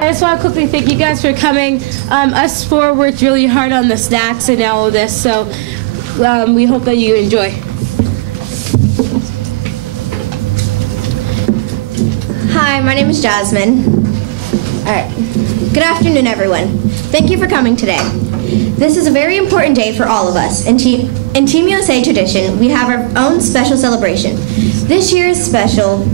I just want to quickly thank you guys for coming. Us four worked really hard on the snacks and all of this, so we hope that you enjoy. Hi, my name is Jasmine. All right. Good afternoon, everyone. Thank you for coming today. This is a very important day for all of us. In Team USA tradition, we have our own special celebration. This year is special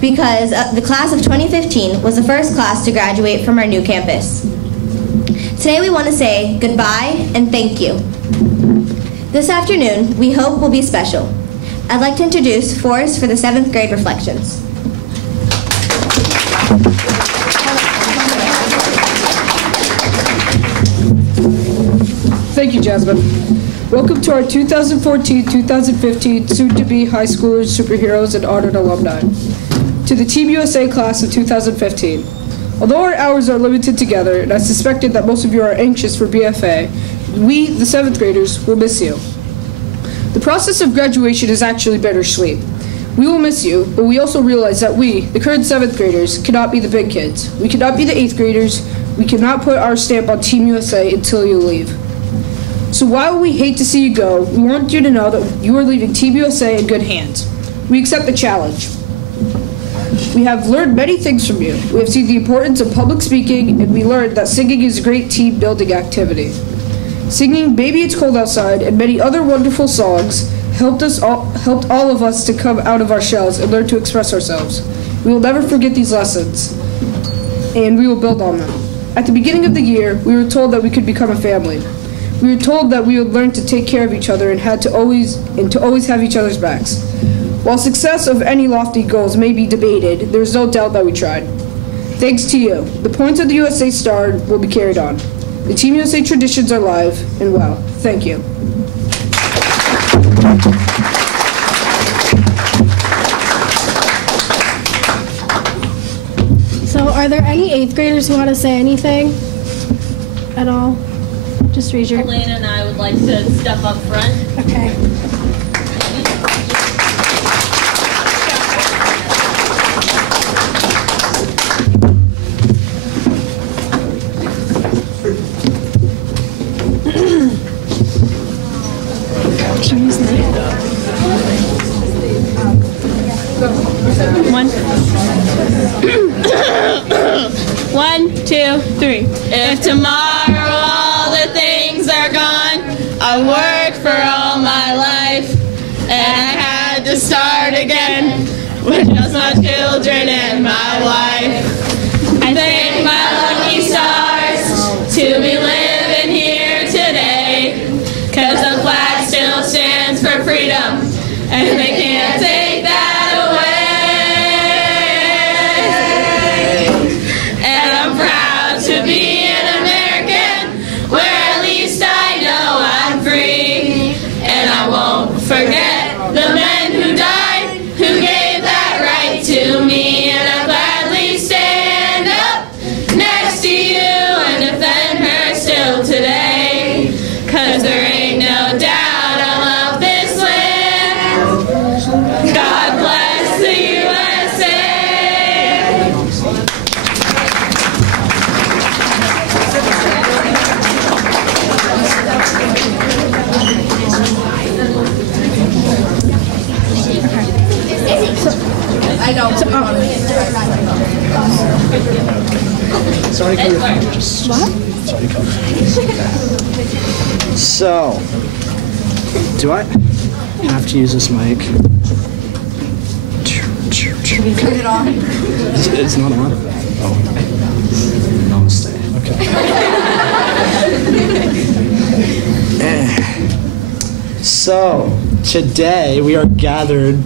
because the class of 2015 was the first class to graduate from our new campus. Today we want to say goodbye and thank you. This afternoon, we hope will be special. I'd like to introduce Forrest for the 7th grade reflections. Thank you, Jasmine. Welcome to our 2014-2015 soon-to-be high schoolers, superheroes, and honored alumni. To the Team USA class of 2015. Although our hours are limited together, and I suspected that most of you are anxious for BFA, we, the 7th graders, will miss you. The process of graduation is actually bittersweet. We will miss you, but we also realize that we, the current 7th graders, cannot be the big kids. We cannot be the 8th graders. We cannot put our stamp on Team USA until you leave. So while we hate to see you go, we want you to know that you are leaving Team USA in good hands. We accept the challenge. We have learned many things from you. We have seen the importance of public speaking, and we learned that singing is a great team-building activity. Singing Baby It's Cold Outside and many other wonderful songs helped all of us to come out of our shells and learn to express ourselves. We will never forget these lessons, and we will build on them. At the beginning of the year, we were told that we could become a family. We were told that we would learn to take care of each other and to always have each other's backs. While success of any lofty goals may be debated, there is no doubt that we tried. Thanks to you, the points of the USA Star will be carried on. The Team USA traditions are alive and well. Thank you. So are there any 8th graders who want to say anything at all? Just raise your... Elena and I would like to step up front. Okay. One, two, three. If tomorrow all the things are gone, I worked for all my life, and I had to start again with just my children and my wife. I thank my lucky stars to be living here today, 'cause the flag still stands for freedom, and they can't take that away. And I'm proud to be an American, where at least I know I'm free. And I won't forget the men who died, who gave that right to me. And I'll gladly stand up next to you and defend her still today, 'cause there ain't no doubt I love this land. God bless the USA. I know. Sorry, what? So, do I have to use this mic? Turn it on. It's not on? Oh. Namaste. Okay. So, today we are gathered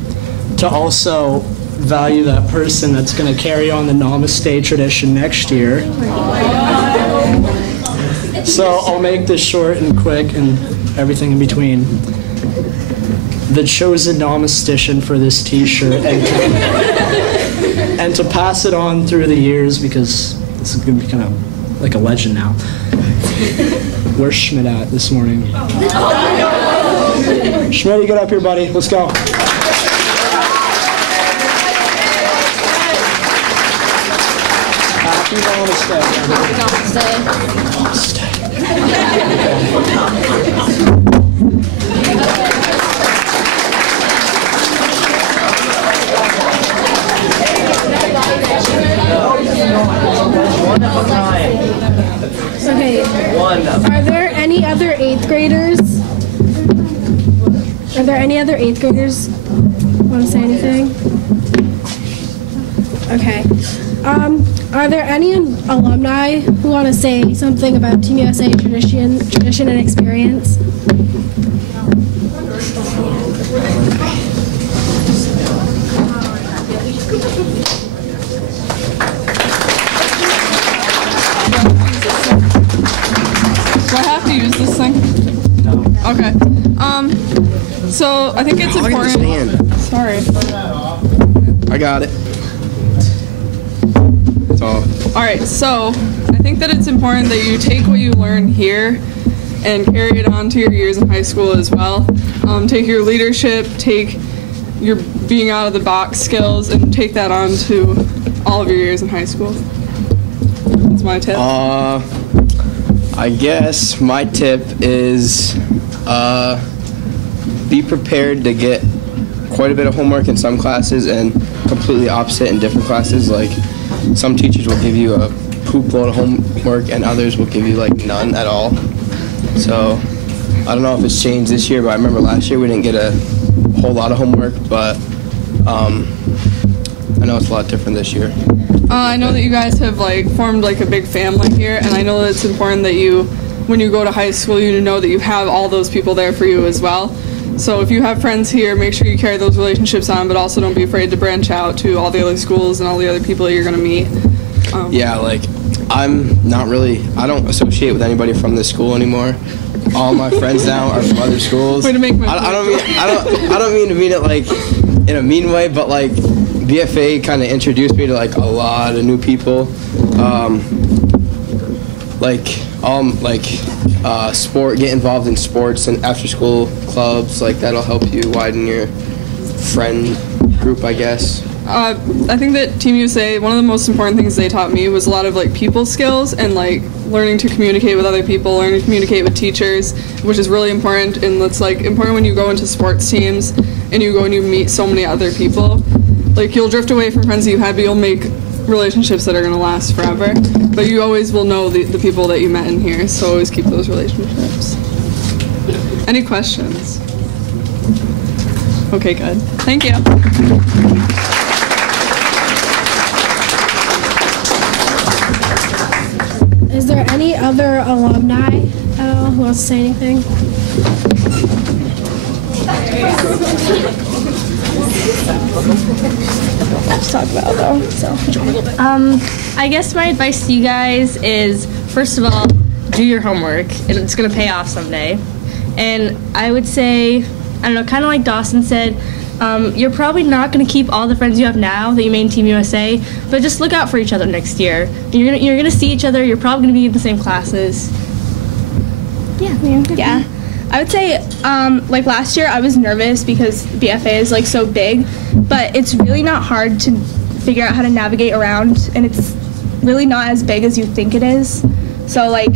to also value that person that's going to carry on the Namaste tradition next year. So I'll make this short and quick and everything in between. The chosen Namastician for this t-shirt and to pass it on through the years, because this is going to be kind of like a legend now. Where's Schmidt at this morning? Schmidt, you get up here, buddy. Let's go. Who don't want to stay? Okay. Are there any other 8th graders? Are there any other 8th graders? Want to say anything? Okay. Are there any alumni who want to say something about Team USA tradition and experience? Do I have to use this thing? No. Okay. So I think it's important. Sorry. I got it. That's all. All right. So I think that it's important that you take what you learn here and carry it on to your years in high school as well. Take your leadership, take your being out of the box skills, and take that on to all of your years in high school. That's my tip. I guess my tip is be prepared to get quite a bit of homework in some classes and completely opposite in different classes. Like some teachers will give you a poop load of homework and others will give you like none at all. So I don't know if it's changed this year, but I remember last year we didn't get a whole lot of homework, but I know it's a lot different this year. I know that you guys have like formed like a big family here, and I know that it's important that you, when you go to high school, you know that you have all those people there for you as well. So if you have friends here, make sure you carry those relationships on, but also don't be afraid to branch out to all the other schools and all the other people that you're going to meet. Yeah, like I don't associate with anybody from this school anymore. All my friends now are from other schools. Way to make my I don't mean to mean it like in a mean way, but like BFA kind of introduced me to like a lot of new people. Sport, get involved in sports and after school clubs, like that'll help you widen your friend group, I guess. I think that Team USA, one of the most important things they taught me was a lot of like people skills and like learning to communicate with other people, learning to communicate with teachers, which is really important. And it's like important when you go into sports teams and you go and you meet so many other people. Like you'll drift away from friends that you had, but you'll make relationships that are going to last forever. But you always will know the people that you met in here, so always keep those relationships. Any questions? Okay, good. Thank you. Is there any other alumni at all who wants to say anything? Let's talk about though. I guess my advice to you guys is, first of all, do your homework, and it's gonna pay off someday. And I would say, I don't know, kind of like Dawson said, you're probably not going to keep all the friends you have now that you made in Team USA, but just look out for each other next year. You're gonna see each other. You're probably going to be in the same classes. Yeah. I would say, like last year, I was nervous because BFA is like so big, but it's really not hard to figure out how to navigate around, and it's really not as big as you think it is. So like,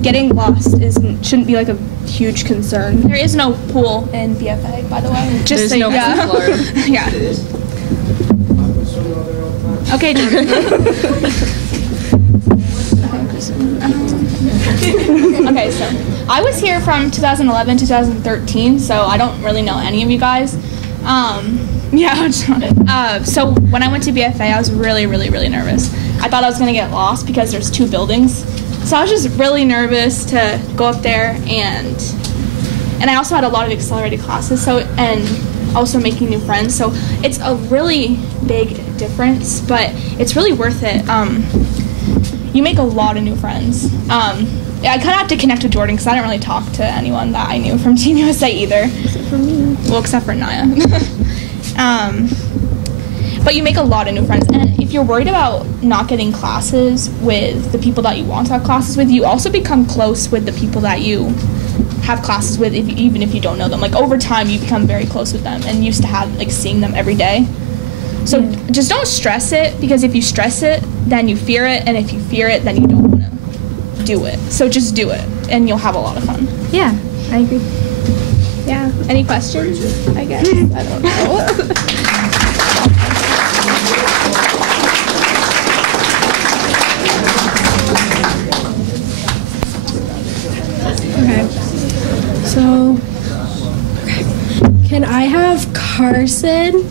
getting lost shouldn't be like a huge concern. There is no pool in BFA, by the way. Just There's no pool in Florida. Yeah. Okay. Okay, so I was here from 2011 to 2013, so I don't really know any of you guys. So when I went to BFA, I was really, really, really nervous. I thought I was gonna get lost because there's 2 buildings. So I was just really nervous to go up there, and I also had a lot of accelerated classes, and also making new friends. So it's a really big difference, but it's really worth it. You make a lot of new friends. I kind of have to connect with Jordan because I didn't really talk to anyone that I knew from Team USA either. Except for me. Well, except for Naya. But you make a lot of new friends, and if you're worried about not getting classes with the people that you want to have classes with, you also become close with the people that you have classes with, even if you don't know them. Like over time, you become very close with them, and used to have like seeing them every day. So just don't stress it, because if you stress it, then you fear it, and if you fear it, then you don't want to do it. So just do it, and you'll have a lot of fun. Yeah, I agree. Yeah. Any questions? I guess. I don't know. Okay. So, can I have Carson,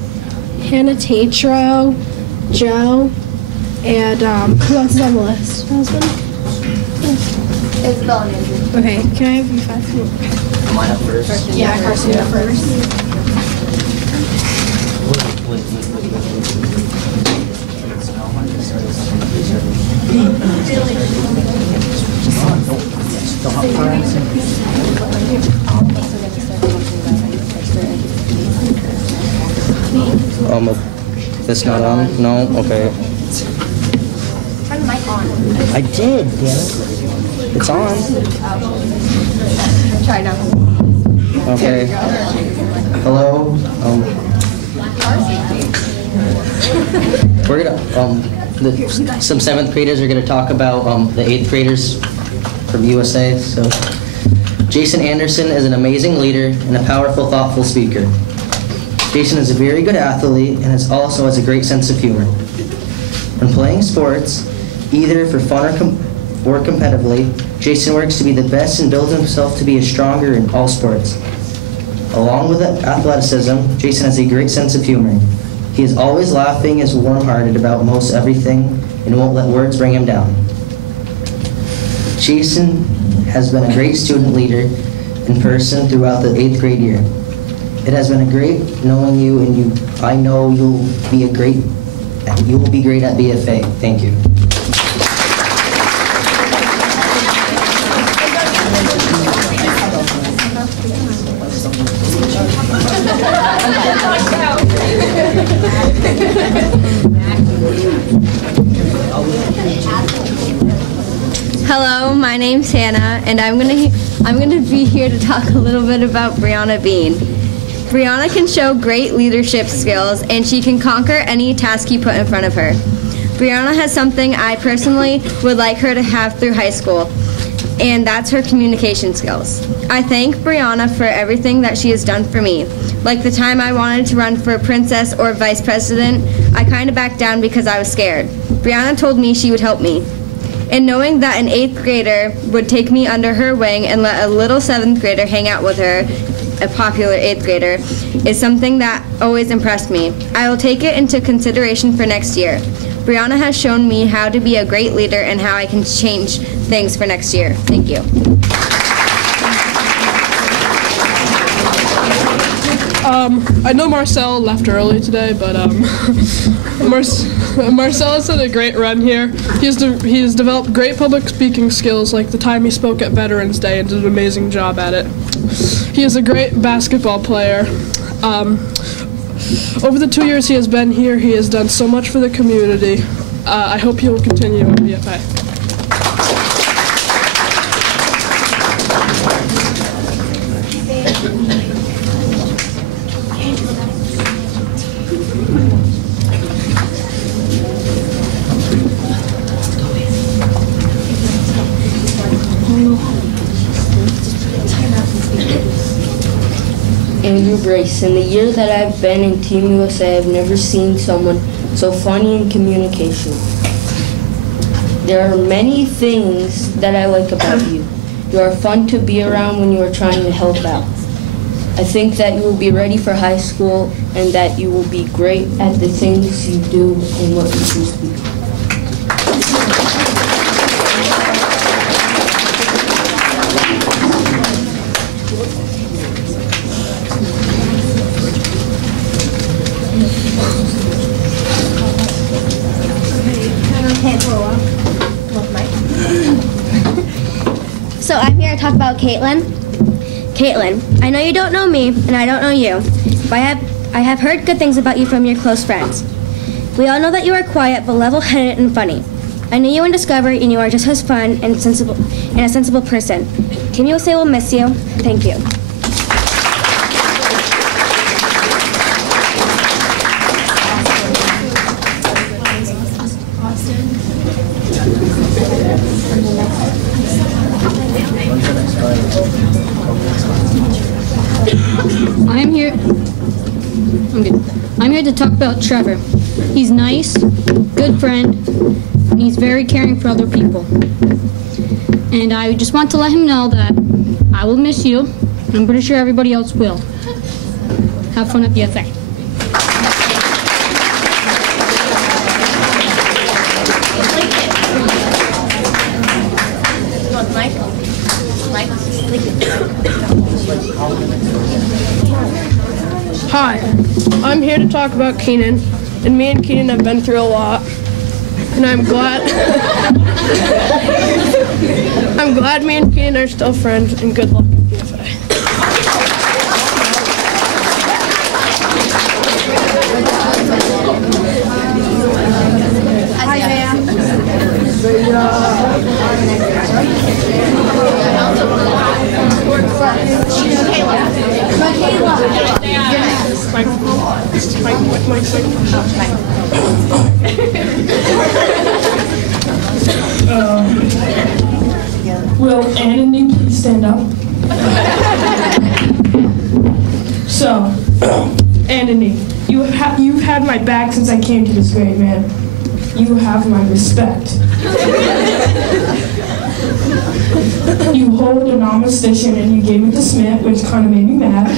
Hannah Tatro, Joe, and who else is on the list? Husband? Isabel and Andrew. Okay, can I have you five? Am I up first? Yeah, Carson, you're first. That's not on? No? Okay. Turn the mic on. I did, damn it. It's on. Try now. Okay. Hello. We're gonna some 7th graders are gonna talk about the 8th graders from USA. So, Jason Anderson is an amazing leader and a powerful, thoughtful speaker. Jason is a very good athlete and also has a great sense of humor. When playing sports, either for fun or competitively, Jason works to be the best and builds himself to be a stronger in all sports. Along with athleticism, Jason has a great sense of humor. He is always laughing and is warm-hearted about most everything and won't let words bring him down. Jason has been a great student leader in person throughout the 8th grade year. It has been a great knowing you, and I know you will be great at BFA. Thank you. Hello, my name's Hannah, and I'm gonna be here to talk a little bit about Brianna Bean. Brianna can show great leadership skills, and she can conquer any task you put in front of her. Brianna has something I personally would like her to have through high school, and that's her communication skills. I thank Brianna for everything that she has done for me. Like the time I wanted to run for princess or vice president, I kind of backed down because I was scared. Brianna told me she would help me. And knowing that an 8th grader would take me under her wing and let a little 7th grader hang out with her, a popular 8th grader, is something that always impressed me. I will take it into consideration for next year. Brianna has shown me how to be a great leader and how I can change things for next year. Thank you. I know Marcel left early today, but Marcel has had a great run here. He's developed great public speaking skills, like the time he spoke at Veterans Day and did an amazing job at it. He is a great basketball player. Over the 2 years he has been here, he has done so much for the community. I hope he will continue at BFA. Andrew Brace. In the year that I've been in Team USA, I've never seen someone so funny in communication. There are many things that I like about you. You are fun to be around when you are trying to help out. I think that you will be ready for high school and that you will be great at the things you do and what you choose to be. So I'm here to talk about Caitlin. Caitlin, I know you don't know me, and I don't know you, but I have heard good things about you from your close friends. We all know that you are quiet, but level-headed and funny. I knew you in Discovery, and you are just as fun and a sensible person. Team USA will miss you. Thank you. here to talk about Trevor. He's nice, good friend, and he's very caring for other people. And I just want to let him know that I will miss you, and I'm pretty sure everybody else will. Have fun at BFA. Hi, I'm here to talk about Keenan, and me and Keenan have been through a lot, and I'm glad me and Keenan are still friends, and good luck at BFA. Will Anthony please stand up? So, Anthony, you've had my back since I came to this grade, man. You have my respect. You hold a normal station and you gave me the Smith, which kind of made me mad.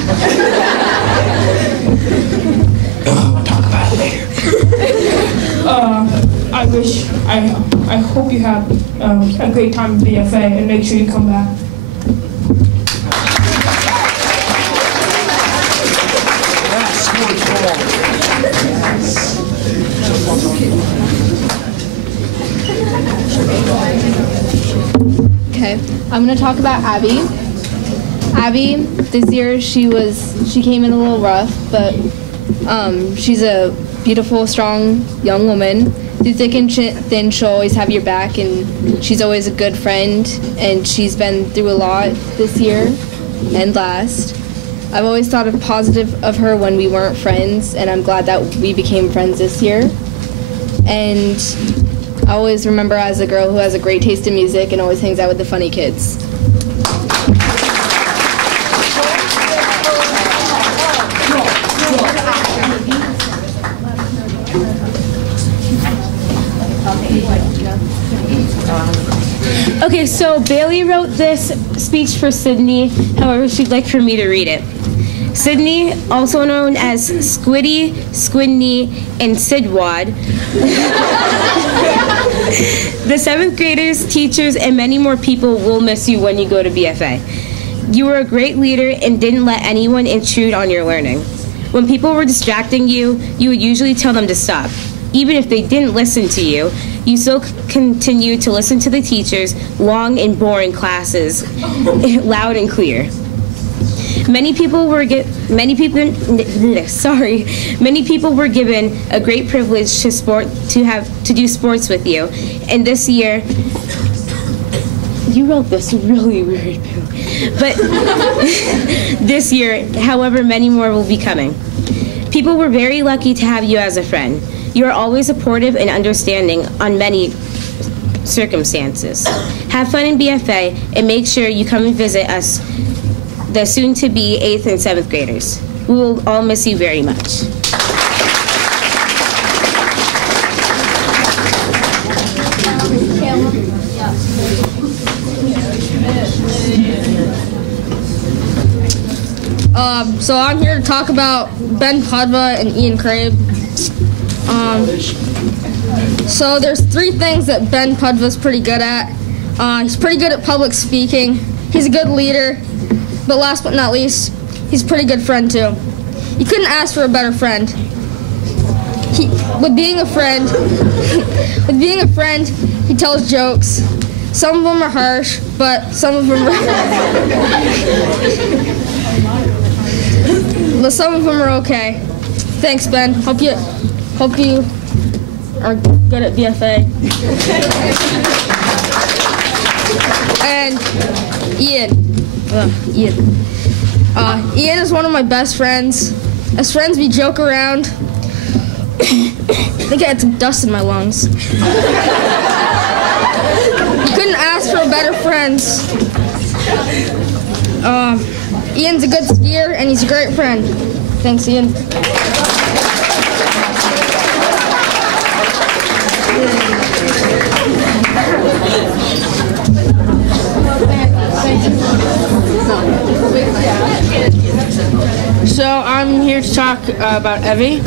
We'll talk about it later. I hope you have a great time at BFA and make sure you come back. Okay, I'm gonna talk about Abby. Abby, this year she came in a little rough, but she's a beautiful, strong young woman. Through thick and thin, she'll always have your back, and she's always a good friend, and she's been through a lot this year and last. I've always thought of positive of her when we weren't friends, and I'm glad that we became friends this year. And I always remember her as a girl who has a great taste in music and always hangs out with the funny kids. Okay, so Bailey wrote this speech for Sydney. However, she'd like for me to read it. Sydney, also known as Squiddy, Squidney, and Sidwad. The 7th graders, teachers, and many more people will miss you when you go to BFA. You were a great leader and didn't let anyone intrude on your learning. When people were distracting you, you would usually tell them to stop. Even if they didn't listen to you, you still continued to listen to the teachers' long and boring classes, loud and clear. Many people were given a great privilege to do sports with you, and this year, you wrote this really weird, but this year, however, many more will be coming. People were very lucky to have you as a friend. You are always supportive and understanding on many circumstances. Have fun in BFA and make sure you come and visit us, the soon-to-be 8th and 7th graders. We will all miss you very much. So I'm here to talk about Ben Pudva and Ian Crabe. So there's 3 things that Ben Pudva's pretty good at. He's pretty good at public speaking. He's a good leader. But last but not least, he's a pretty good friend too. You couldn't ask for a better friend. With being a friend, he tells jokes. Some of them are harsh, but some of them are okay. Thanks, Ben. Hope you are good at BFA. And Ian is one of my best friends. As friends, we joke around. I think I had some dust in my lungs. You couldn't ask for better friends. Ian's a good skier, and he's a great friend. Thanks, Ian. talk about Evie.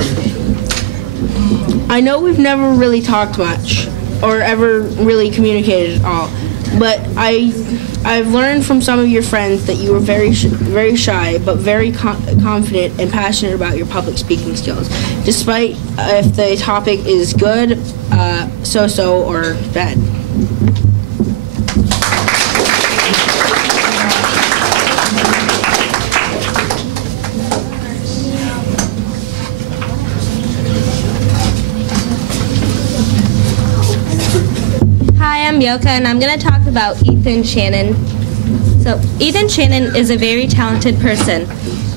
I know we've never really talked much or ever really communicated at all, but I've learned from some of your friends that you were very shy, but very confident and passionate about your public speaking skills, despite if the topic is good, so-so, or bad. Hi, I'm Yoka, and I'm going to talk about Ethan Shannon. So, Ethan Shannon is a very talented person.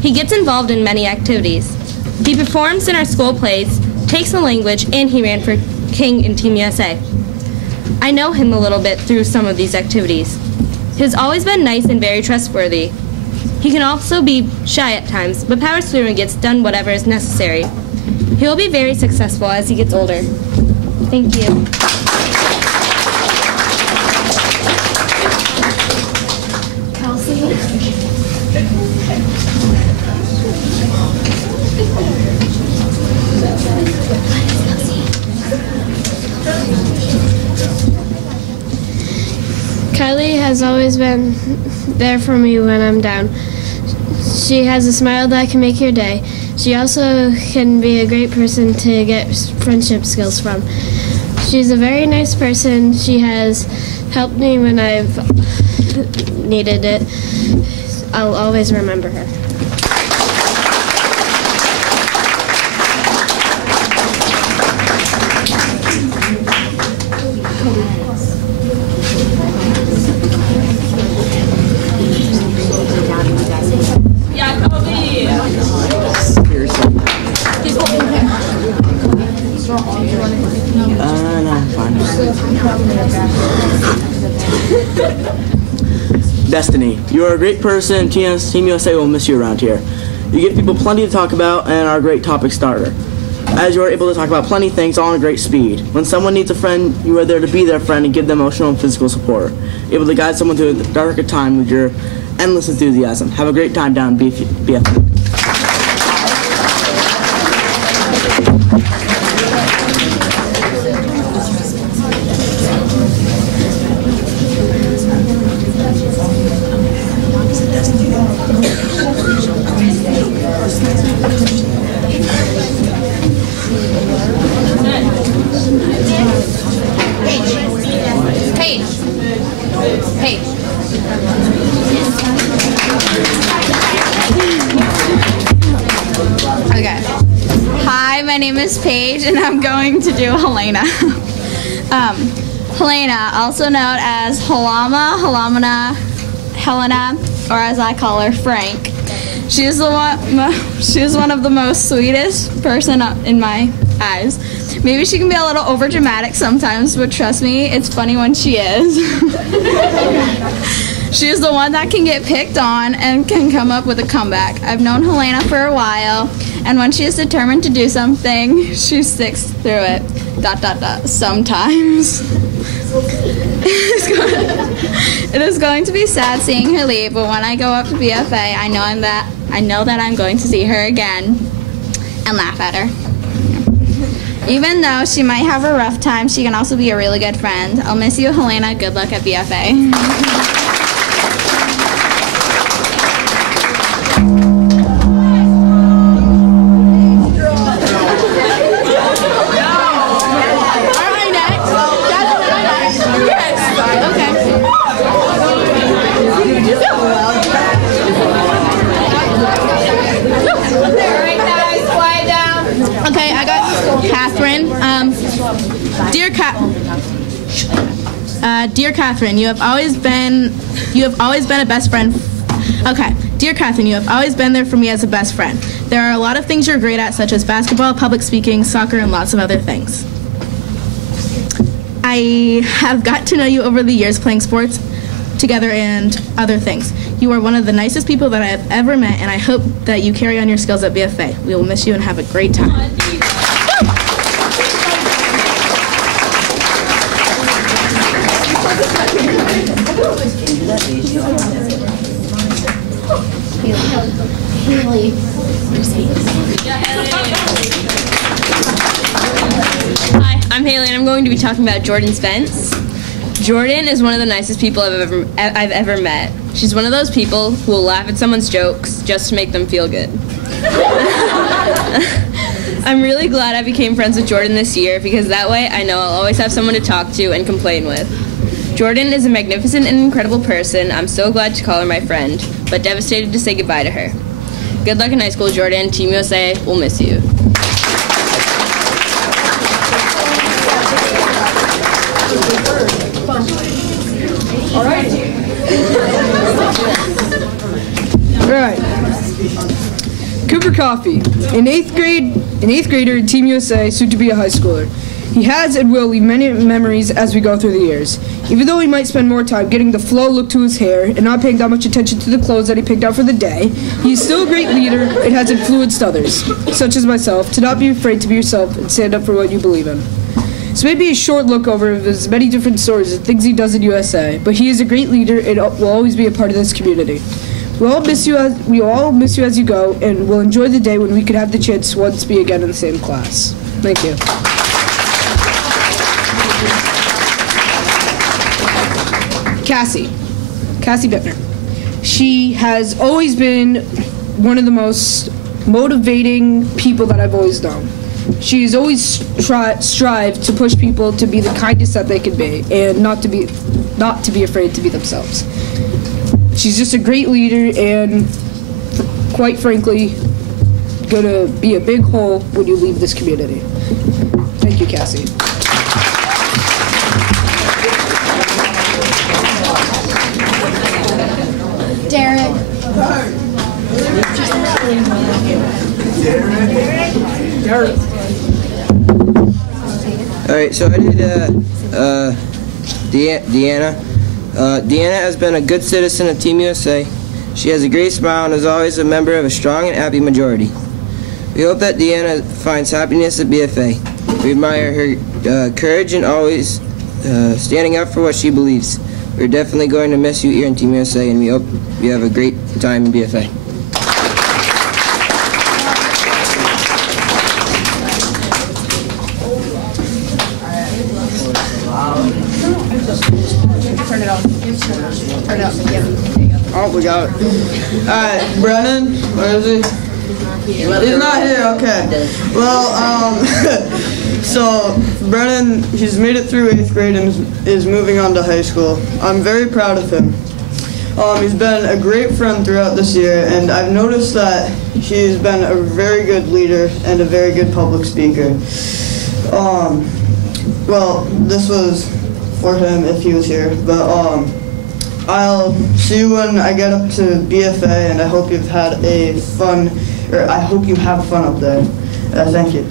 He gets involved in many activities. He performs in our school plays, takes the language, and he ran for King in Team USA. I know him a little bit through some of these activities. He has always been nice and very trustworthy. He can also be shy at times, but powers through and gets done whatever is necessary. He will be very successful as he gets older. Thank you. Kylie has always been there for me when I'm down. She has a smile that can make your day. She also can be a great person to get friendship skills from. She's a very nice person. She has helped me when I've needed it. I'll always remember her. No, I'm fine. Destiny, you are a great person. Team USA will miss you around here. You give people plenty to talk about and are a great topic starter, as you are able to talk about plenty of things all in great speed. When someone needs a friend, you are there to be their friend and give them emotional and physical support. Able to guide someone through a darker time with your endless enthusiasm. Have a great time down BF. Okay. Hi, my name is Paige, and I'm going to do Helena. Helena, also known as Helena, or as I call her, Frank. She is one of the most sweetest person in my eyes. Maybe she can be a little overdramatic sometimes, but trust me, it's funny when she is. She is the one that can get picked on and can come up with a comeback. I've known Helena for a while, and when she is determined to do something, she sticks through it. ... Sometimes. It is going to be sad seeing her leave, but when I go up to BFA, I know that I'm going to see her again and laugh at her. Even though she might have a rough time, she can also be a really good friend. I'll miss you, Helena. Good luck at BFA. Okay, I got Catherine. Dear Catherine, you have always been a best friend. Okay, dear Catherine, you have always been there for me as a best friend. There are a lot of things you're great at, such as basketball, public speaking, soccer, and lots of other things. I have got to know you over the years playing sports together and other things. You are one of the nicest people that I have ever met, and I hope that you carry on your skills at BFA. We will miss you and have a great time. Haley. I'm Haley, and I'm going to be talking about Jordan Spence. Jordan is one of the nicest people I've ever met. She's one of those people who will laugh at someone's jokes just to make them feel good. I'm really glad I became friends with Jordan this year because that way I know I'll always have someone to talk to and complain with. Jordan is a magnificent and incredible person. I'm so glad to call her my friend, but devastated to say goodbye to her. Good luck in high school, Jordan. Team USA will miss you. All right. Cooper Coffey, an eighth grader in Team USA, soon to be a high schooler. He has and will leave many memories as we go through the years. Even though he might spend more time getting the flow look to his hair and not paying that much attention to the clothes that he picked out for the day, he is still a great leader and has influenced others, such as myself, to not be afraid to be yourself and stand up for what you believe in. This may be a short look over of his many different stories and things he does in USA, but he is a great leader and will always be a part of this community. We all miss you as you go, and we'll enjoy the day when we could have the chance to once be again in the same class. Thank you. Cassie Bittner. She has always been one of the most motivating people that I've always known. She has always strived to push people to be the kindest that they can be, and not to be afraid to be themselves. She's just a great leader, and quite frankly, gonna be a big hole when you leave this community. Thank you, Cassie. Derek. All right, so I did Deanna. Deanna has been a good citizen of Team USA. She has a great smile and is always a member of a strong and happy majority. We hope that Deanna finds happiness at BFA. We admire her courage and always standing up for what she believes. We're definitely going to miss you here in Team USA, and we hope you have a great time in BFA. Oh, we got it. Alright, Brennan, where is he? He's not here, okay. Well, so Brennan, he's made it through 8th grade and is moving on to high school. I'm very proud of him. He's been a great friend throughout this year, and I've noticed that he's been a very good leader and a very good public speaker. Well, this was for him if he was here, but I'll see you when I get up to BFA, and I hope you've had I hope you have fun up there. Thank you.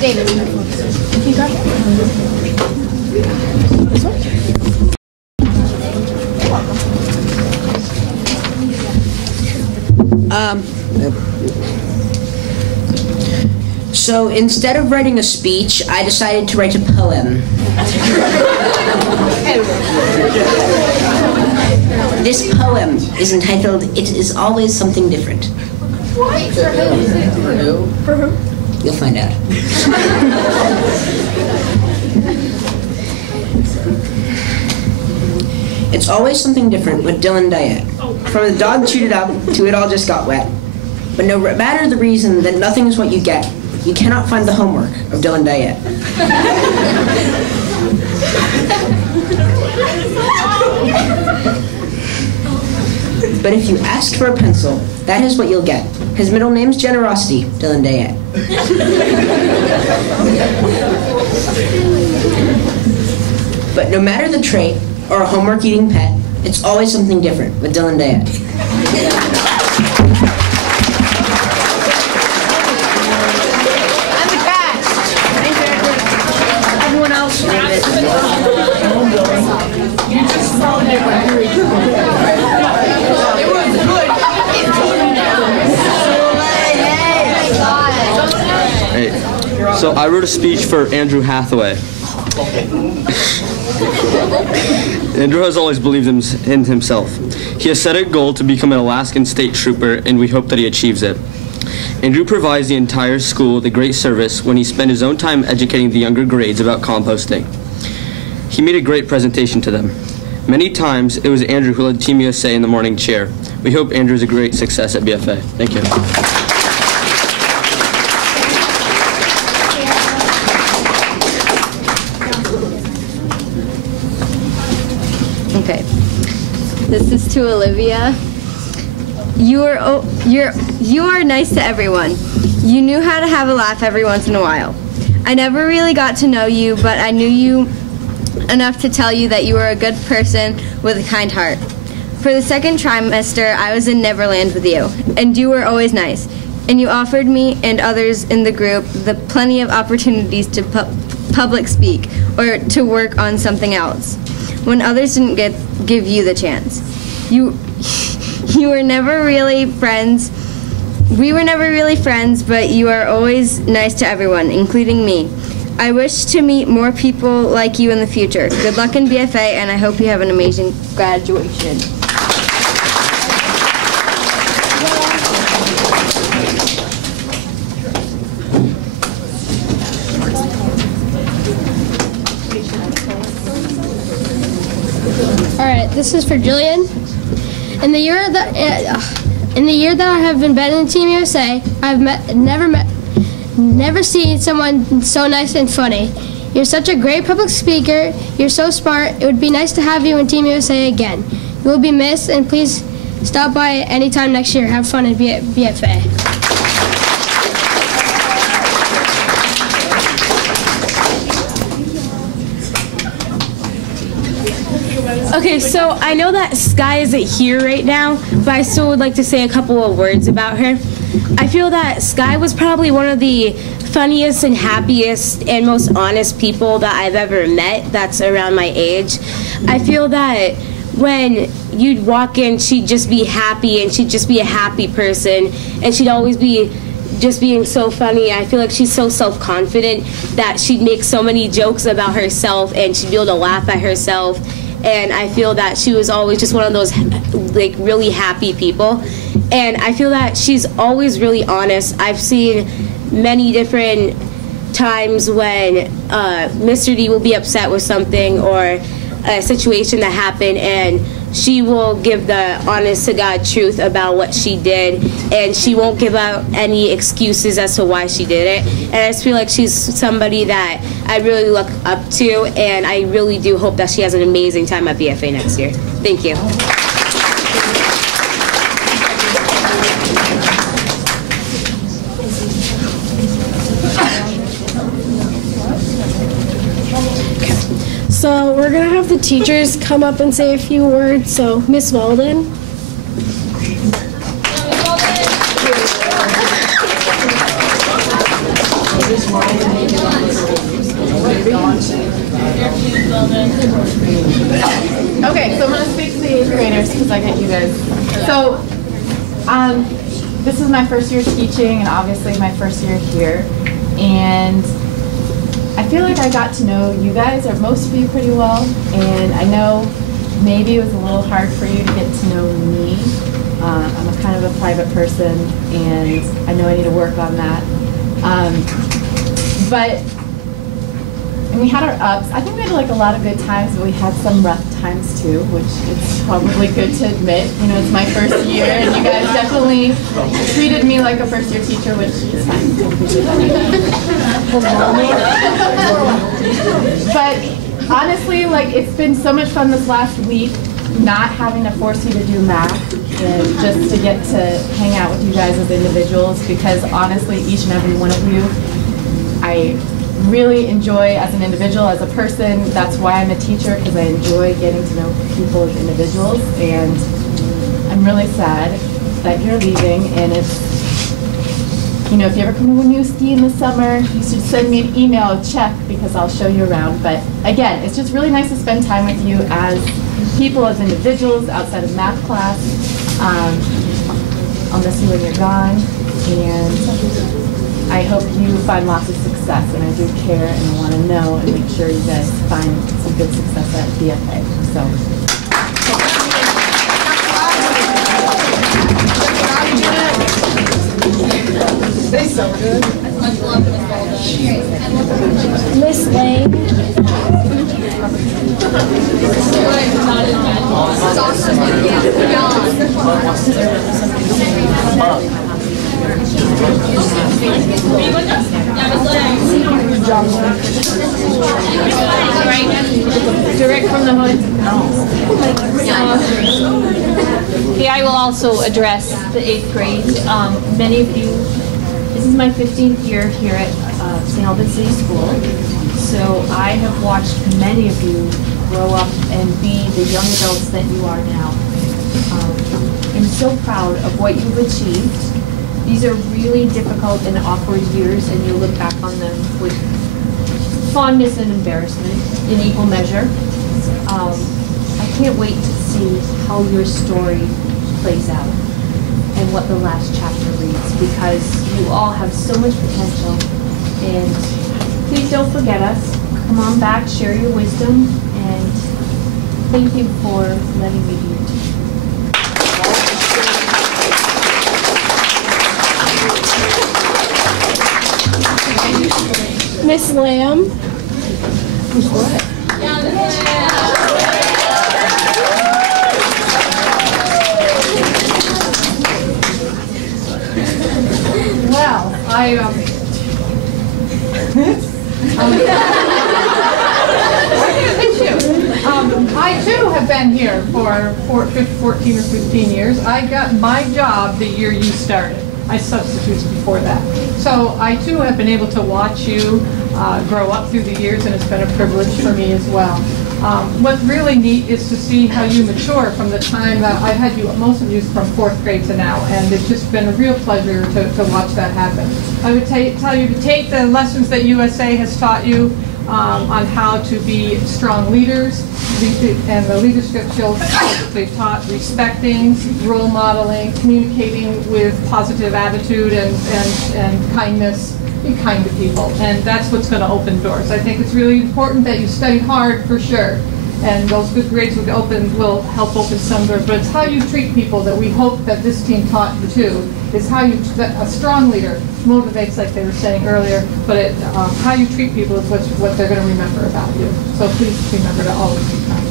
David. You got it? So instead of writing a speech, I decided to write a poem. This poem is entitled, "It is Always Something Different." For who? You'll find out. It's always something different with Dylan Diet. From the dog chewed it up to it all just got wet. But no matter the reason that nothing is what you get, you cannot find the homework of Dylan Diet. But if you asked for a pencil, that is what you'll get. His middle name's Generosity, Dylan Diet. But no matter the trait or a homework-eating pet, it's always something different with Dylan Diet. I'm the cat. Everyone else. Hey, so I wrote a speech for Andrew Hathaway. Andrew has always believed in himself. He has set a goal to become an Alaskan state trooper, and we hope that he achieves it. Andrew provides the entire school with a great service when he spent his own time educating the younger grades about composting. He made a great presentation to them. Many times, it was Andrew who led Team USA in the morning cheer. We hope Andrew is a great success at BFA. Thank you. Okay. This is to Olivia. You are nice to everyone. You knew how to have a laugh every once in a while. I never really got to know you, but I knew you enough to tell you that you were a good person with a kind heart. For the second trimester, I was in Neverland with you, and you were always nice. And you offered me and others in the group plenty of opportunities to public speak or to work on something else when others didn't give you the chance. You were never really friends. We were never really friends, but you are always nice to everyone, including me. I wish to meet more people like you in the future. Good luck in BFA, and I hope you have an amazing graduation. All right, this is for Jillian. In the year that I have been in Team USA, I've never seen someone so nice and funny. You're such a great public speaker. You're so smart. It would be nice to have you in Team USA again. You will be missed, and please stop by anytime next year. Have fun at BFA. Okay, so I know that Sky isn't here right now, but I still would like to say a couple of words about her. I feel that Sky was probably one of the funniest and happiest and most honest people that I've ever met that's around my age. I feel that when you'd walk in, she'd just be happy, and she'd just be a happy person, and she'd always be just being so funny. I feel like she's so self-confident that she'd make so many jokes about herself, and she'd be able to laugh at herself. And I feel that she was always just one of those like really happy people. And I feel that she's always really honest. I've seen many different times when Mr. D will be upset with something or a situation that happened, and she will give the honest to God truth about what she did, and she won't give out any excuses as to why she did it. And I just feel like she's somebody that I really look up to, and I really do hope that she has an amazing time at BFA next year. Thank you. So we're going to have the teachers come up and say a few words. So Miss Walden. Okay, so I'm going to speak to the 8th graders because I get you guys. So this is my first year teaching, and obviously my first year here. And I feel like I got to know you guys, or most of you, pretty well, and I know maybe it was a little hard for you to get to know me. I'm a kind of a private person, and I know I need to work on that. But and we had our ups. I think we had like a lot of good times, but we had some rough times too, which it's probably good to admit. You know, it's my first year, and you guys definitely treated me like a first-year teacher, which is fine. But honestly, like, it's been so much fun this last week, not having to force you to do math, and just to get to hang out with you guys as individuals, because honestly, each and every one of you, I really enjoy as an individual, as a person. That's why I'm a teacher, because I enjoy getting to know people as individuals, and I'm really sad that you're leaving. And it's, you know, if you ever come to Winooski in the summer, you should send me an email, check, because I'll show you around. But again, it's just really nice to spend time with you as people, as individuals, outside of math class. I'll miss you when you're gone, and I hope you find lots of success, and I do care, and I want to know and make sure you guys find some good success at BFA. So. so good. Miss Lang. Direct from the hood. Okay, I will also address the 8th grade. Many of you, this is my 15th year here at St. Albans City School. So I have watched many of you grow up and be the young adults that you are now. I'm so proud of what you've achieved. These are really difficult and awkward years, and you'll look back on them with fondness and embarrassment in equal measure. I can't wait to see how your story plays out and what the last chapter reads, because you all have so much potential. And please don't forget us. Come on back, share your wisdom, and thank you for letting me be your teacher. Miss Lamb. Who's what? Well, I too have been here for 14 or 15 years. I got my job the year you started. I substituted before that. So I too have been able to watch you grow up through the years, and it's been a privilege for me as well. What's really neat is to see how you mature from the time that I've had you, most of you from 4th grade to now, and it's just been a real pleasure to watch that happen. I would tell you to take the lessons that USA has taught you on how to be strong leaders, and the leadership skills they've taught: respecting, role modeling, communicating with positive attitude and kindness. Be kind to people, and that's what's going to open doors. I think it's really important that you study hard for sure, and those good grades will help open some doors. But it's how you treat people that we hope that this team taught you too. Is how a strong leader motivates, like they were saying earlier. But how you treat people is what they're going to remember about you. So please remember to always be kind.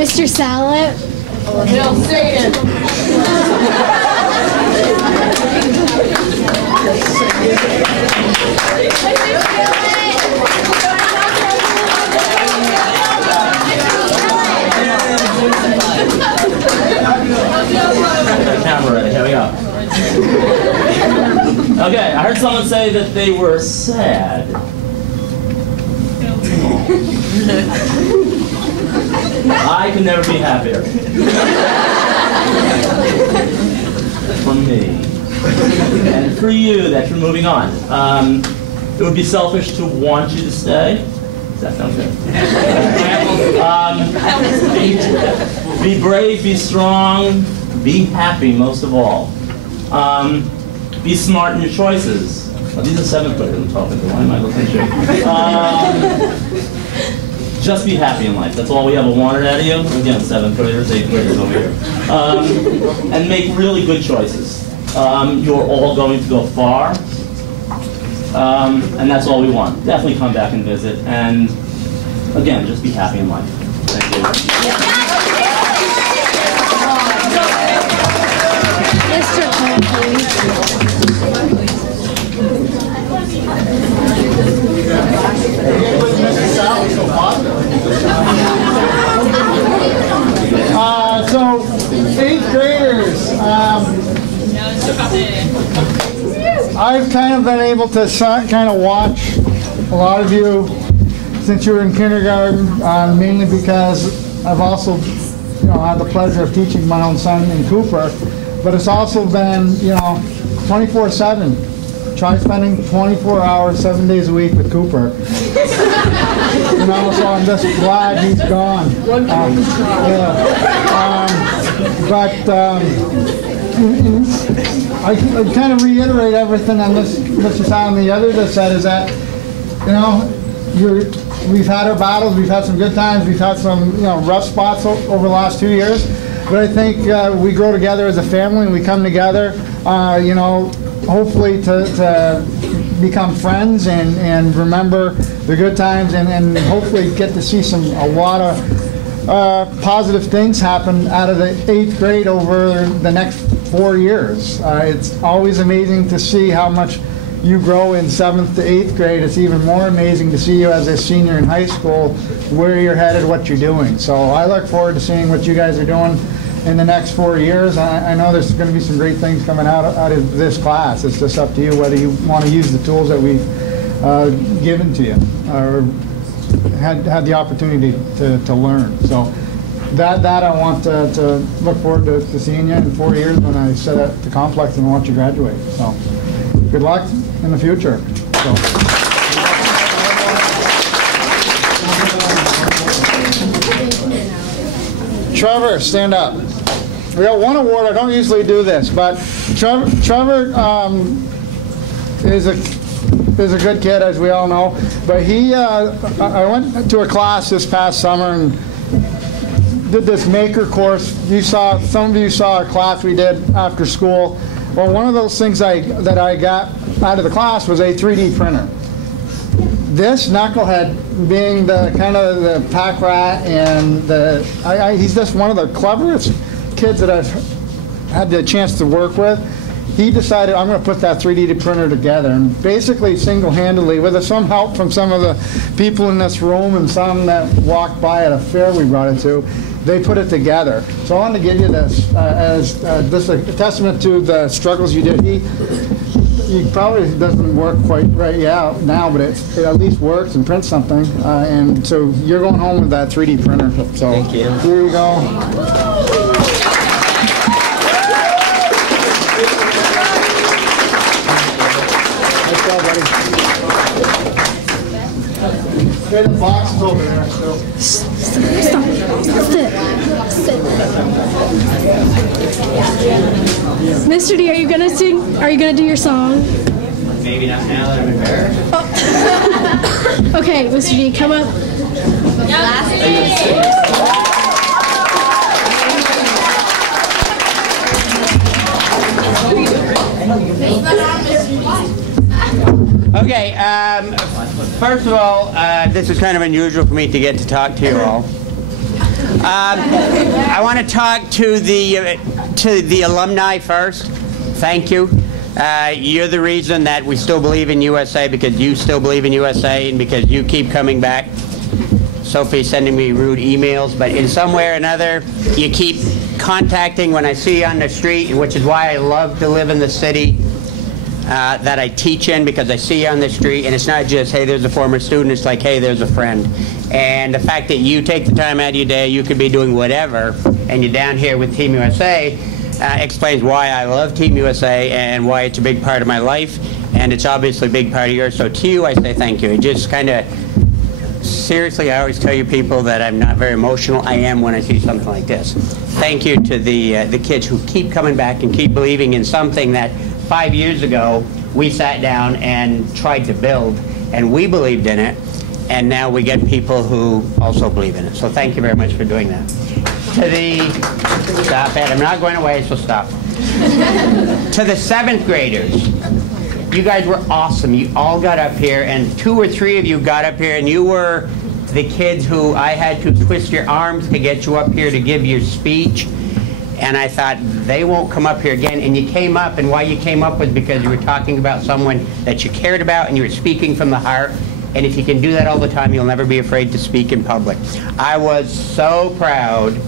Mr. Sallet. They'll say it. Camera ready, here we go. Okay, I heard someone say that they were sad. I could never be happier. For me. And for you, that you're moving on. It would be selfish to want you to stay. Does that sound good? Be brave, be strong, be happy most of all. Be smart in your choices. Oh, these are 7th graders I'm talking to. Why am I looking at you? Just be happy in life. That's all we ever wanted out of you. Again, 7th graders, 8th graders over here. And make really good choices. You're all going to go far. And that's all we want. Definitely come back and visit. And again, just be happy in life. Thank you. Mr. So, 8th graders, I've kind of been able to kind of watch a lot of you since you were in kindergarten, mainly because I've also had the pleasure of teaching my own son in Cooper, but it's also been 24/7. Try spending 24 hours, 7 days a week with Cooper. So I'm just glad he's gone. I kind of reiterate everything that Mr. Sam and the others have said, is that, we've had our battles, we've had some good times, we've had some rough spots over the last 2 years, but I think we grow together as a family, and we come together, you know, hopefully to become friends and remember the good times, and hopefully get to see a lot of positive things happen out of the 8th grade over the next 4 years. It's always amazing to see how much you grow in 7th to 8th grade. It's even more amazing to see you as a senior in high school, where you're headed, what you're doing. So I look forward to seeing what you guys are doing in the next 4 years. I know there's going to be some great things coming out of this class. It's just up to you whether you want to use the tools that we've given to you or had the opportunity to learn. So that I want to look forward to seeing you in 4 years when I set up the complex and watch you graduate. So good luck in the future. So. Trevor, stand up. We got one award. I don't usually do this, but Trevor is a good kid, as we all know. But he, I went to a class this past summer and did this maker course. Some of you saw a class we did after school. Well, one of those things that I got out of the class was a 3D printer. This knucklehead, being the kind of the pack rat, and he's just one of the cleverest kids that I've had the chance to work with. He decided, I'm going to put that 3D printer together, and basically single-handedly, with some help from some of the people in this room and some that walked by at a fair we brought it to, they put it together. So I wanted to give you this as just a testament to the struggles you did. He probably doesn't work quite right now, but it at least works and prints something. And so you're going home with that 3D printer. So thank you. Here you go. Nice job, buddy. Hey, the box is over there. So. Stop. Sit. Mr. D, are you gonna sing? Are you gonna do your song? Maybe not now that I'm embarrassed. Oh. Okay, Mr. D, come up. Okay, first of all, this is kind of unusual for me to get to talk to you all. I want to talk to the alumni first. Thank you. You're the reason that we still believe in USA, because you still believe in USA and because you keep coming back. Sophie's sending me rude emails, but in some way or another, you keep contacting when I see you on the street, which is why I love to live in the city that I teach in, because I see you on the street, and it's not just, hey, there's a former student, it's like, hey, there's a friend. And the fact that you take the time out of your day, you could be doing whatever, and you're down here with Team USA, explains why I love Team USA and why it's a big part of my life, and it's obviously a big part of yours. So to you, I say thank you. It just kind of, seriously, I always tell you people that I'm not very emotional. I am when I see something like this. Thank you to the kids who keep coming back and keep believing in something that 5 years ago we sat down and tried to build, and we believed in it, and now we get people who also believe in it. So thank you very much for doing that. Stop it, I'm not going away, so stop. To the 7th graders, you guys were awesome. You all got up here, and 2 or 3 of you got up here, and you were the kids who I had to twist your arms to get you up here to give your speech. And I thought, they won't come up here again. And you came up, and why you came up was because you were talking about someone that you cared about, and you were speaking from the heart. And if you can do that all the time, you'll never be afraid to speak in public. I was so proud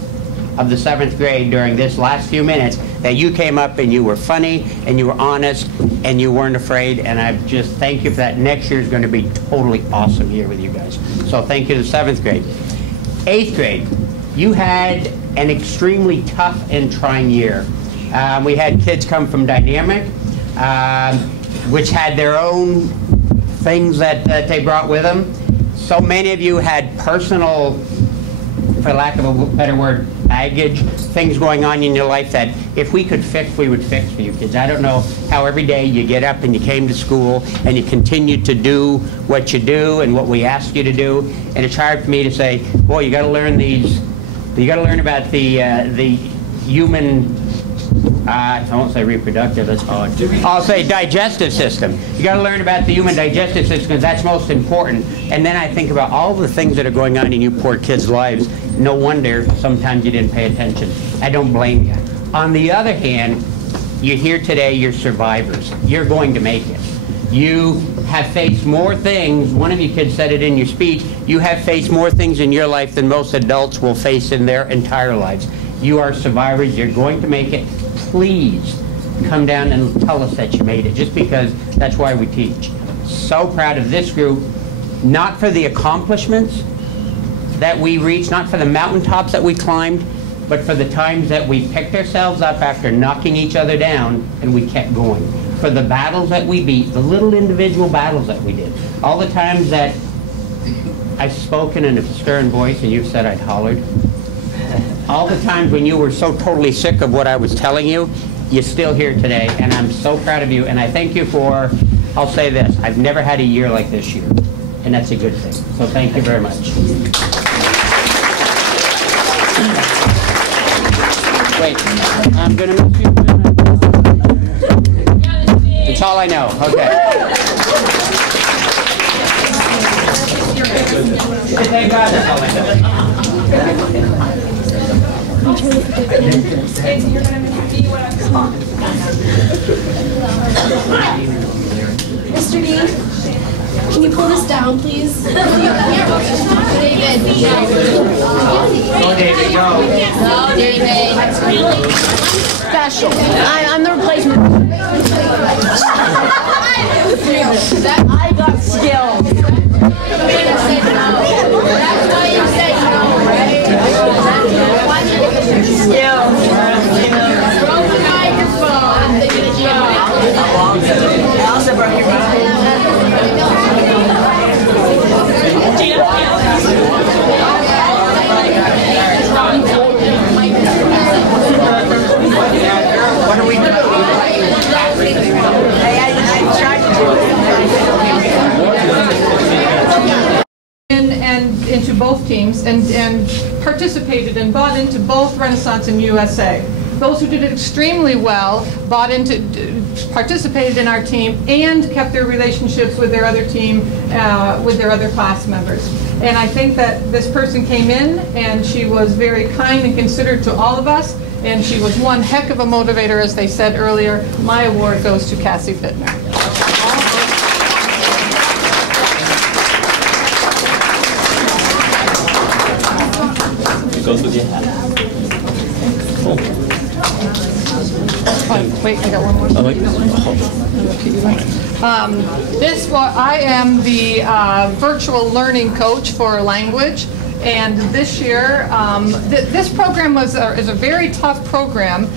of the 7th grade during this last few minutes that you came up and you were funny and you were honest and you weren't afraid, and I just thank you for that. Next year is going to be totally awesome here with you guys. So thank you to the 7th grade. 8th grade, you had an extremely tough and trying year. We had kids come from Dynamic, which had their own things that they brought with them. So many of you had personal, for lack of a better word, baggage, things going on in your life that if we could fix, we would fix for you kids. I don't know how every day you get up and you came to school and you continue to do what you do and what we ask you to do. And it's hard for me to say, boy, you got to learn these, you got to learn about the human, I won't say reproductive, that's hard. I'll say digestive system. You got to learn about the human digestive system because that's most important. And then I think about all the things that are going on in you poor kids' lives. No wonder sometimes you didn't pay attention. I don't blame you. On the other hand, you're here today, you're survivors. You're going to make it. You have faced more things, one of you kids said it in your speech, you have faced more things in your life than most adults will face in their entire lives. You are survivors, you're going to make it. Please come down and tell us that you made it, just because that's why we teach. So proud of this group, not for the accomplishments that we reached, not for the mountaintops that we climbed, but for the times that we picked ourselves up after knocking each other down and we kept going. For the battles that we beat, the little individual battles that we did. All the times that I've spoken in a stern voice and you've said I'd hollered. All the times when you were so totally sick of what I was telling you, you're still here today, and I'm so proud of you. And I thank you for, I'll say this, I've never had a year like this year, and that's a good thing. So thank you very much. Wait, I'm going to miss you. That's all I know. Okay. Thank God that's all I know. Mr. D, can you pull this down, please? David. Go, David, go. No, David. Special. I'm the replacement. I got skills. That's why you said no, right? Skills. Throw the microphone. I also brought your What are we doing? I tried to do it. And into both teams and participated and bought into both Renaissance and USA. Those who did it extremely well participated in our team and kept their relationships with their other team, with their other class members. And I think that this person came in and she was very kind and considerate to all of us, and she was one heck of a motivator, as they said earlier. My award goes to Cassie Fittner. It goes with your hat. Oh, wait, I got one more. Oh, wait. I am the virtual learning coach for language, and this year, this program is a very tough program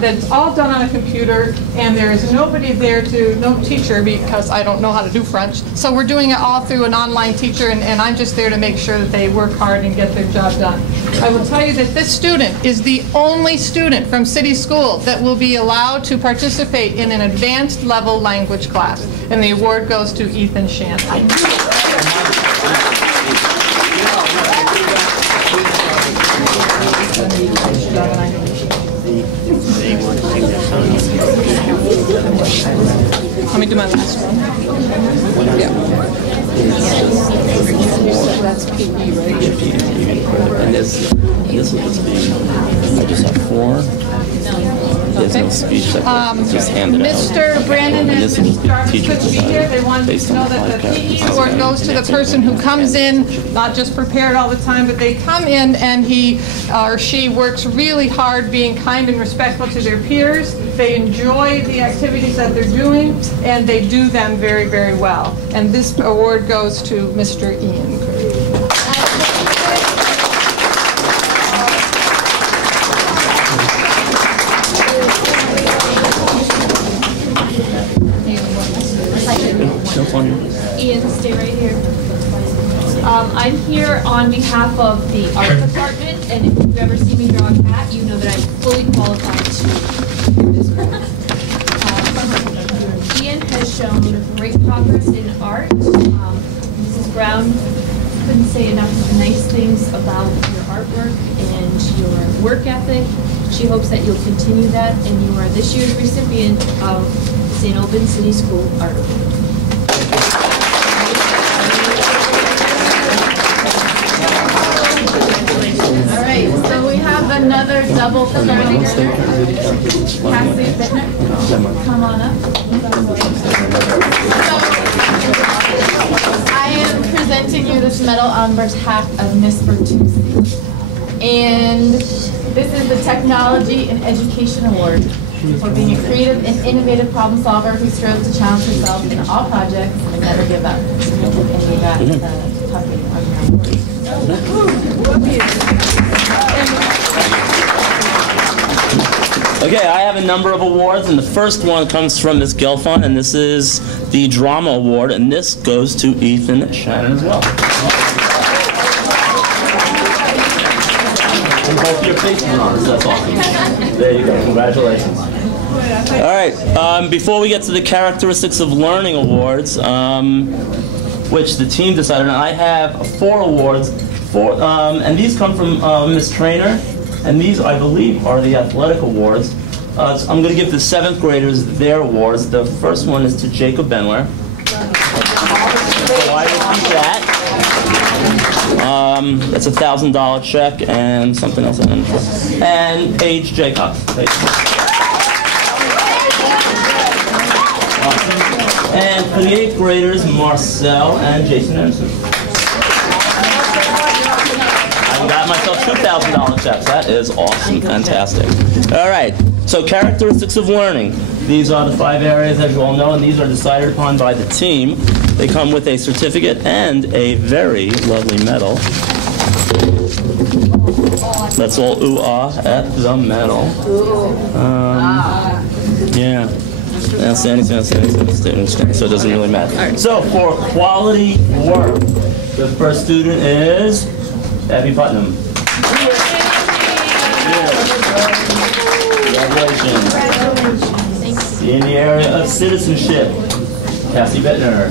that's all done on a computer, and there is nobody there no teacher, because I don't know how to do French. So we're doing it all through an online teacher, and I'm just there to make sure that they work hard and get their job done. I will tell you that this student is the only student from City School that will be allowed to participate in an advanced level language class, and the award goes to Ethan Shannon. Let me do my last one. Yeah. That's PE, right? And this is I just have 4. There's no speech section. Just handed out. Mr. Brandon and Ms. Jarvis couldn't be here. They wanted to know that the PE award goes to the person who comes in, not just prepared all the time, but they come in and he or she works really hard, being kind and respectful to their peers. They enjoy the activities that they're doing, and they do them very, very well. And this award goes to Mr. Ian Curry. Ian, stay right here. I'm here on behalf of the art department, and if you've ever seen me draw a cat, you know that I'm fully qualified to do this work. Ian has shown great progress in art. Mrs. Brown couldn't say enough nice things about your artwork and your work ethic. She hopes that you'll continue that, and you are this year's recipient of St. Albans City School Art Award. All right, so we have another double crown. Cassie Bittner, come on up. I am presenting you this medal on behalf of Miss Bertuzzi. And this is the Technology and Education Award for being a creative and innovative problem solver who strove to challenge herself in all projects and never give up. And we got talking on Okay, I have a number of awards, and the first one comes from Ms. Gelfond, and this is the Drama Award, and this goes to Ethan Shannon as well. And both your faces are on, that's awesome. There you go, congratulations. All right, before we get to the Characteristics of Learning Awards, which the team decided on, I have 4 awards, and these come from Ms. Trainer, and these, I believe, are the athletic awards. So I'm going to give the 7th graders their awards. The first one is to Jacob Benler. So I will keep that. That's a $1,000 check and something else. And Paige Jacobs. And for the 8th graders, Marcel and Jason Anderson. I got myself $2,000 checks. That is awesome. Fantastic. All right. So characteristics of learning. These are the 5 areas, as you all know, and these are decided upon by the team. They come with a certificate and a very lovely medal. Let's all ooh-ah at the medal. Yeah. So it doesn't really matter. So for quality work, the first student is Abby Putnam. Congratulations. In the area of citizenship, Cassie Bittner.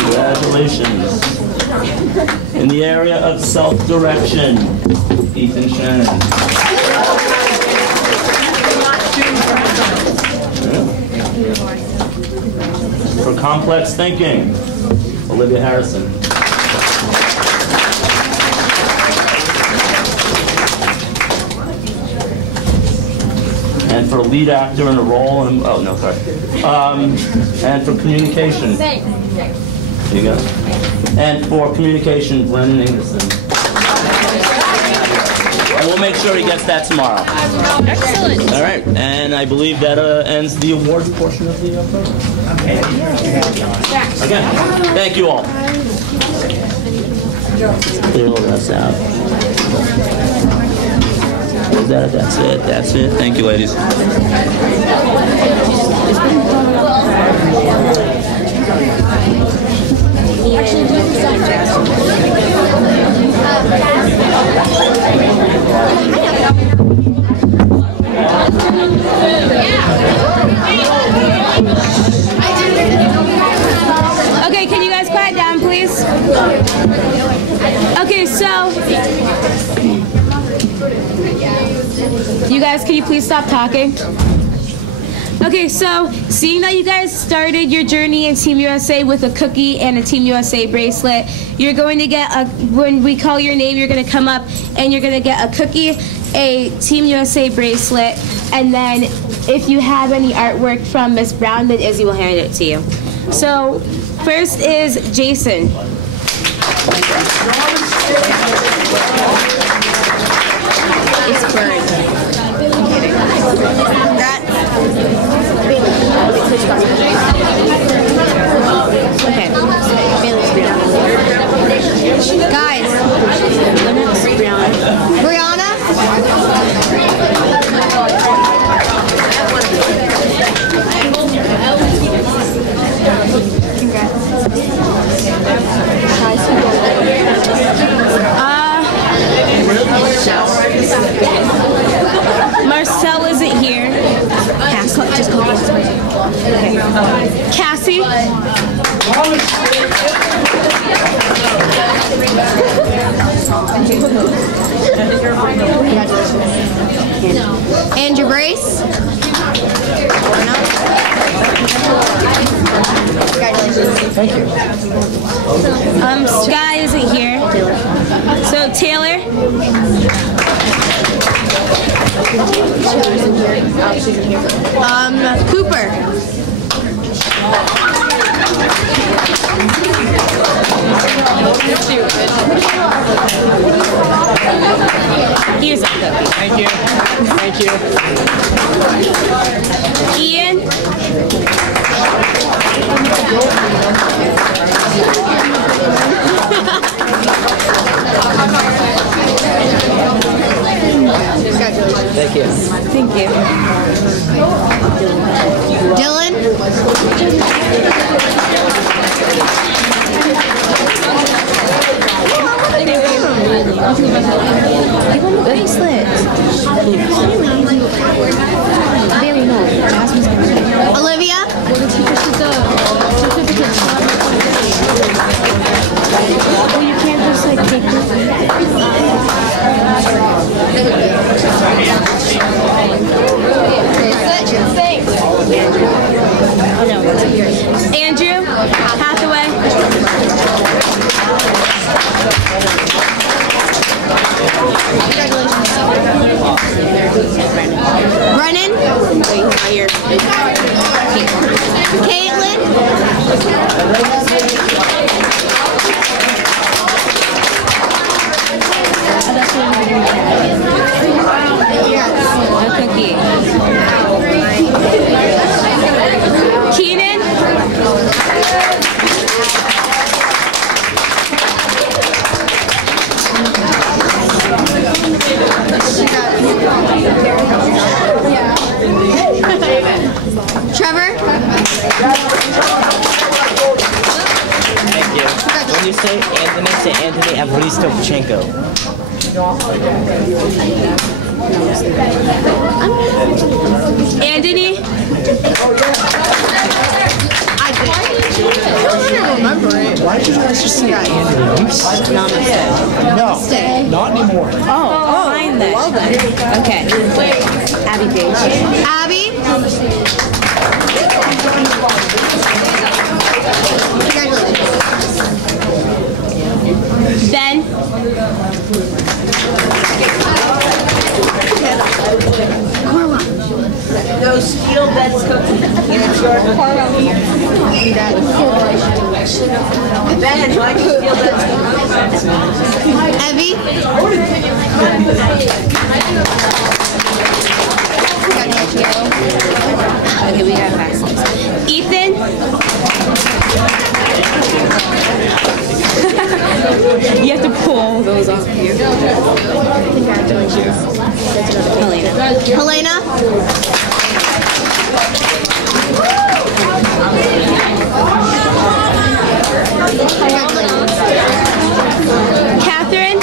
Congratulations. In the area of self-direction, Ethan Shannon. For complex thinking, Olivia Harrison. And for lead actor in a role, and and for communication. There you go. And for communication, Brennan Ingleson. And we'll make sure he gets that tomorrow. Excellent. All right, and I believe that ends the awards portion of the program. Okay, thank you all. Clear all that out. That's it. That's it. Thank you, ladies. Okay, can you guys quiet down, please? Okay, so you guys, can you please stop talking? Okay, so seeing that you guys started your journey in Team USA with a cookie and a Team USA bracelet, you're going to get when we call your name, you're going to come up and you're going to get a cookie, a Team USA bracelet, and then if you have any artwork from Miss Brown, then Izzy will hand it to you. So first is Jason. It's burned. I'm kidding. Okay. Guys. Brianna? Marcel isn't here. Just call okay. Cassie. Taylor. Cooper. Here's a cookie. Thank you. Thank you. Ian. Thank you. Thank you. Dylan. Give him a bracelet. Bailey, no. Jasmine's gonna Olivia. Well, you can't just like take Andrew Hathaway. Brennan. Caitlin. A cookie. Keenan. Trevor. Thank you. When you say Anthony Evaristo-Pachenko. Anthony. I don't remember it. Why did you guys just say Anthony? No, not anymore. Oh, fine then. Okay. Abby Page. Abby. Ben. Those steel beds cooking. And it's your Ben, why do you steel beds cooking? Evie. Okay, we got fast. Ethan. You have to pull those off you. Congratulations. Helena. Catherine.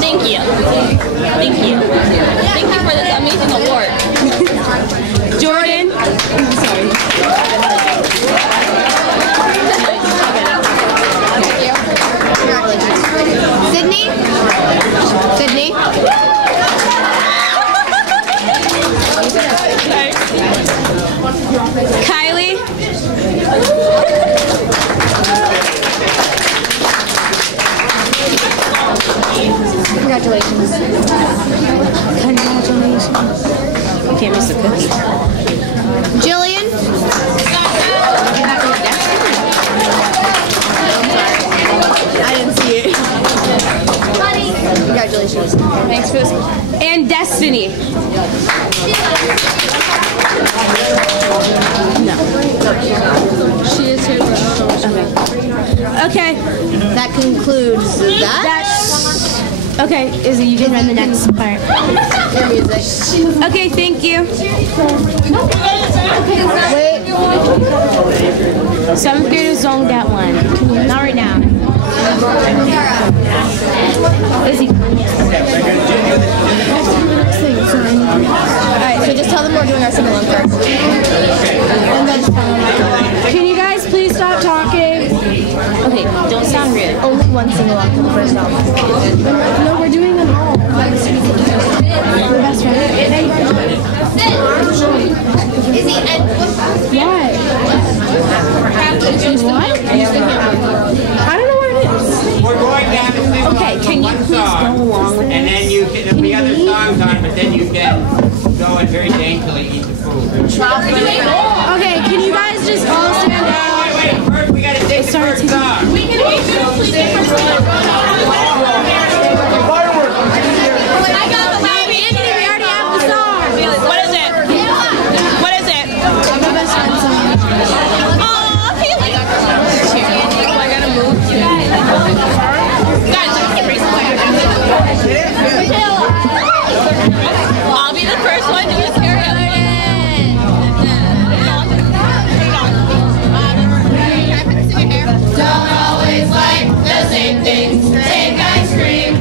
Thank you. Thank you. Thank you for this amazing award. Jordan. Sorry. Sydney. Sydney. Kylie. Congratulations. Congratulations. You can't miss a cookie. Jillian. I didn't see it. Congratulations. Thanks for this. And Destiny. No. She is here, but I don't know. Okay. That concludes that. Okay, Izzy, you can run the next part. Your music. Okay, thank you. Wait. 7th graders zoned that one. Not right now. Izzy. Alright, so just tell them we're doing our sing-along first. And then, Can you guys please stop talking? Okay, don't sound rude. only one sing-along for the first song. No, we're doing them all. We're best friends. Why? I don't know where it is. We're going down to sing Okay, can you one please song, go along with and then you can, there'll be other songs on, but then you can go and very daintily eat the food. Okay, can you guys just all stand up? Wait, first we gotta take the first song. We can eat the I got the baby. Anthony, we already have the song. What is it? What is it? I'm my best friend's song. Aw, Haley. Oh, I gotta move. Guys, let's get racing. I'll be the first one to do this karaoke. Don't always like the same things. Take ice cream.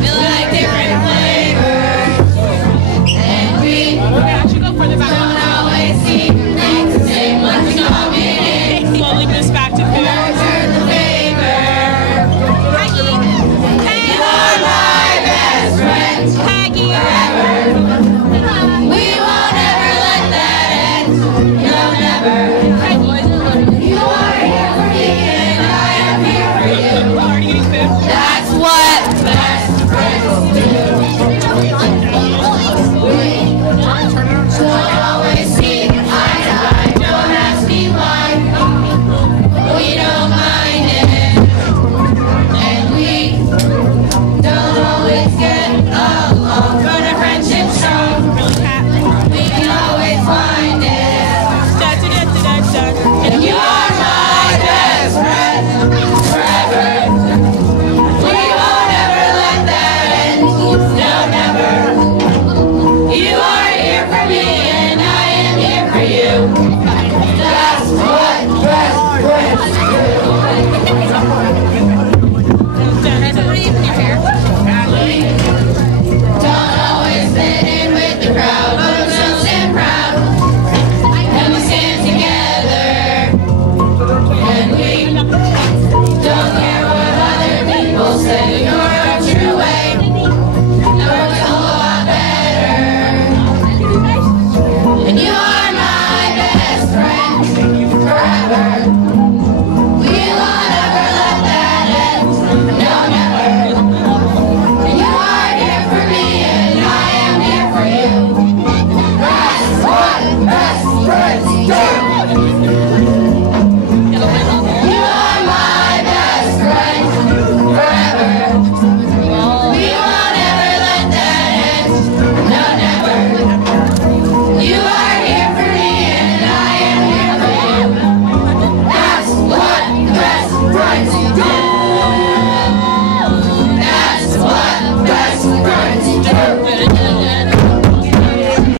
We like different flavors. And we don't always see things the same once we come in. Slowly moves back to food. Return the favor. You are my best friend. Forever. We won't ever let that end. No, never. You are here for me and I am here for you. That's what best friends do. We don't always see eye to eye. Don't ask me why. We don't mind it. And we don't always get along. But our friendship's strong. We can always find it. And you are my best friend forever. We won't ever let that end. No, never. You are here for me and I am here for you. That's what best friends do.